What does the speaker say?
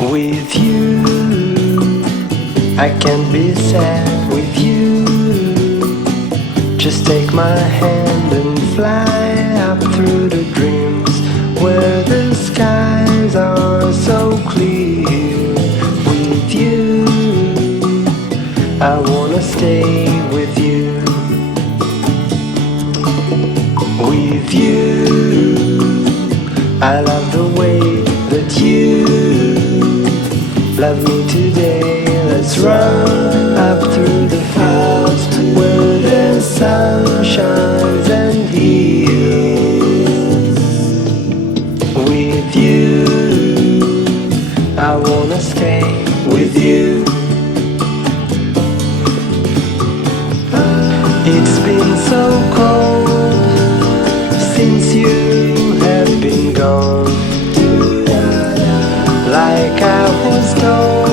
With you, I can't be sad with you. Just take my hand and fly up through the dreams where the skies are so clear. With you, I wanna stay with you. With you, I love the way that you love me today. Let's run up through the fields where the sun shines and heals. With you, I wanna stay with you. It's been so cold since you have been gone. Like I was told